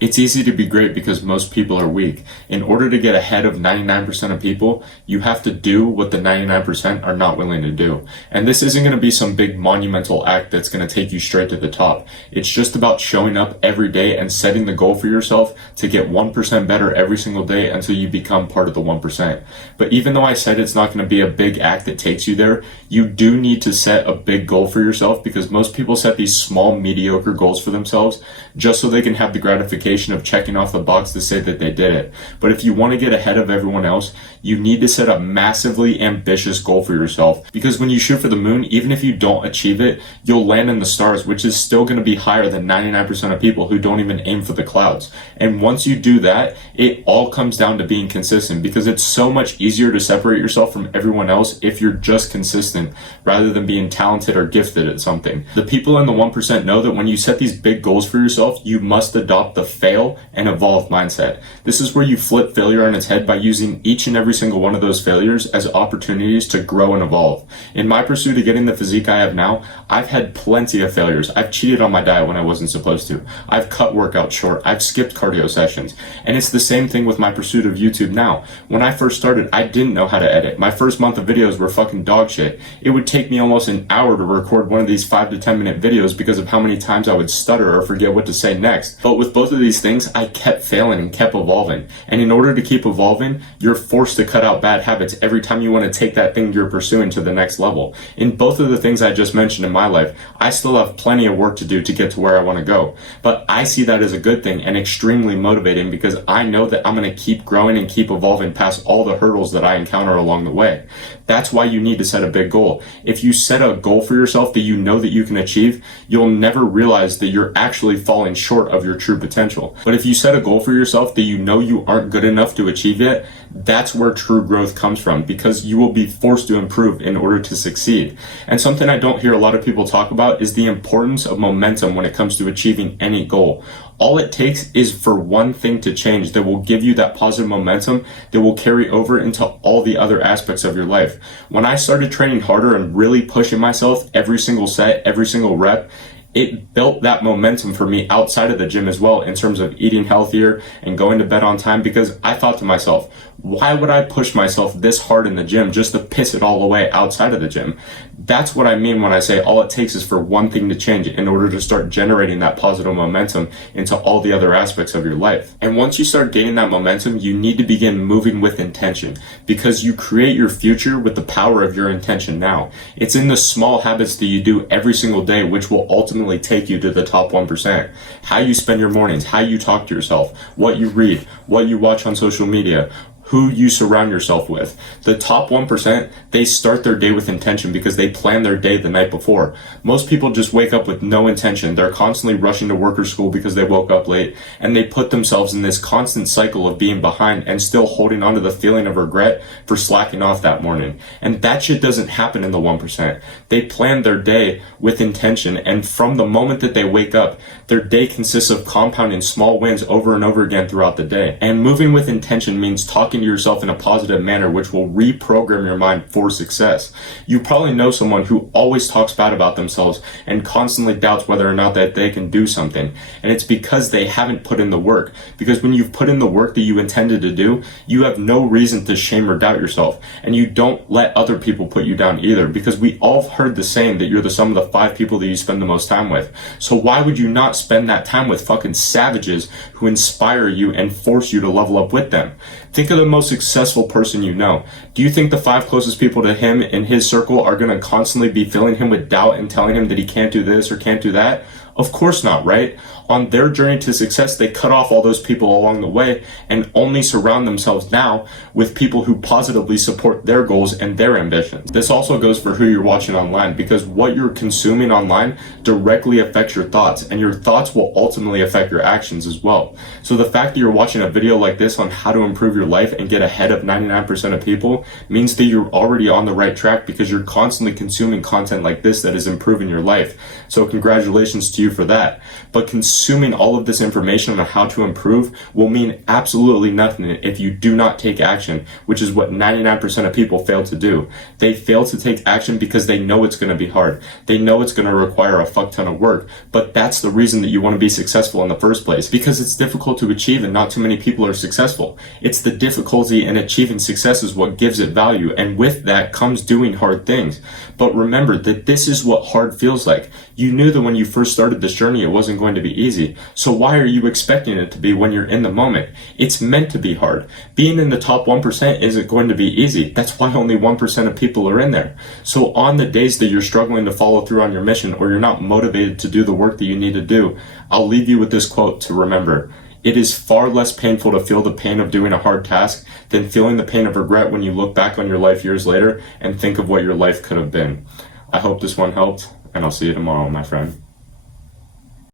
It's easy to be great because most people are weak. In order to get ahead of 99% of people, you have to do what the 99% are not willing to do. And this isn't going to be some big monumental act that's going to take you straight to the top. It's just about showing up every day and setting the goal for yourself to get 1% better every single day until you become part of the 1%. But even though I said it's not going to be a big act that takes you there, you do need to set a big goal for yourself, because most people set these small, mediocre goals for themselves just so they can have the gratification of checking off the box to say that they did it. But if you want to get ahead of everyone else, you need to set a massively ambitious goal for yourself, because when you shoot for the moon, even if you don't achieve it, you'll land in the stars, which is still going to be higher than 99% of people who don't even aim for the clouds. And once you do that, it all comes down to being consistent, because it's so much easier to separate yourself from everyone else if you're just consistent rather than being talented or gifted at something. The people in the 1% know that when you set these big goals for yourself, you must adopt the fail and evolve mindset. This is where you flip failure on its head by using each and every single one of those failures as opportunities to grow and evolve. In my pursuit of getting the physique I have now, I've had plenty of failures. I've cheated on my diet when I wasn't supposed to. I've cut workouts short. I've skipped cardio sessions. And it's the same thing with my pursuit of YouTube now. When I first started, I didn't know how to edit. My first month of videos were fucking dog shit. It would take me almost an hour to record one of these 5 to 10 minute videos because of how many times I would stutter or forget what to say next. But with both of these things, I kept failing and kept evolving. And in order to keep evolving, you're forced to cut out bad habits every time you want to take that thing you're pursuing to the next level. In both of the things I just mentioned in my life, I still have plenty of work to do to get to where I want to go. But I see that as a good thing and extremely motivating, because I know that I'm going to keep growing and keep evolving past all the hurdles that I encounter along the way. That's why you need to set a big goal. If you set a goal for yourself that you know that you can achieve, you'll never realize that you're actually falling short of your true potential. But if you set a goal for yourself that you know you aren't good enough to achieve yet, that's where true growth comes from, because you will be forced to improve in order to succeed. And something I don't hear a lot of people talk about is the importance of momentum when it comes to achieving any goal. All it takes is for one thing to change that will give you that positive momentum that will carry over into all the other aspects of your life. When I started training harder and really pushing myself every single set, every single rep, it built that momentum for me outside of the gym as well, in terms of eating healthier and going to bed on time, because I thought to myself, why would I push myself this hard in the gym just to piss it all away outside of the gym? That's what I mean when I say all it takes is for one thing to change in order to start generating that positive momentum into all the other aspects of your life. And once you start gaining that momentum, you need to begin moving with intention, because you create your future with the power of your intention now. It's in the small habits that you do every single day which will ultimately take you to the top 1%. How you spend your mornings, how you talk to yourself, what you read, what you watch on social media, who you surround yourself with. The top 1%, they start their day with intention because they plan their day the night before. Most people just wake up with no intention. They're constantly rushing to work or school because they woke up late, and they put themselves in this constant cycle of being behind and still holding on to the feeling of regret for slacking off that morning. And that shit doesn't happen in the 1%. They plan their day with intention, and from the moment that they wake up, their day consists of compounding small wins over and over again throughout the day. And moving with intention means talking to yourself in a positive manner, which will reprogram your mind for success. You probably know someone who always talks bad about themselves and constantly doubts whether or not that they can do something. And it's because they haven't put in the work. Because when you've put in the work that you intended to do, you have no reason to shame or doubt yourself. And you don't let other people put you down either, because we all have heard the saying that you're the sum of the 5 people that you spend the most time with. So why would you not spend that time with fucking savages who inspire you and force you to level up with them? Think of the most successful person you know. Do you think the 5 closest people to him in his circle are going to constantly be filling him with doubt and telling him that he can't do this or can't do that? Of course not, right? On their journey to success, they cut off all those people along the way and only surround themselves now with people who positively support their goals and their ambitions. This also goes for who you're watching online, because what you're consuming online directly affects your thoughts, and your thoughts will ultimately affect your actions as well. So the fact that you're watching a video like this on how to improve your life and get ahead of 99% of people means that you're already on the right track, because you're constantly consuming content like this that is improving your life. So congratulations to you for that. But consuming all of this information on how to improve will mean absolutely nothing if you do not take action, which is what 99% of people fail to do. They fail to take action because they know it's going to be hard. They know it's going to require a fuck ton of work, but that's the reason that you want to be successful in the first place, because it's difficult to achieve and not too many people are successful. It's the difficulty in achieving success is what gives it value, and with that comes doing hard things. But remember that this is what hard feels like. You knew that when you first started this journey, it wasn't going to be easy. So why are you expecting it to be when you're in the moment? It's meant to be hard. Being in the top 1% isn't going to be easy. That's why only 1% of people are in there. So on the days that you're struggling to follow through on your mission, or you're not motivated to do the work that you need to do, I'll leave you with this quote to remember. It is far less painful to feel the pain of doing a hard task than feeling the pain of regret when you look back on your life years later and think of what your life could have been. I hope this one helped, and I'll see you tomorrow, my friend.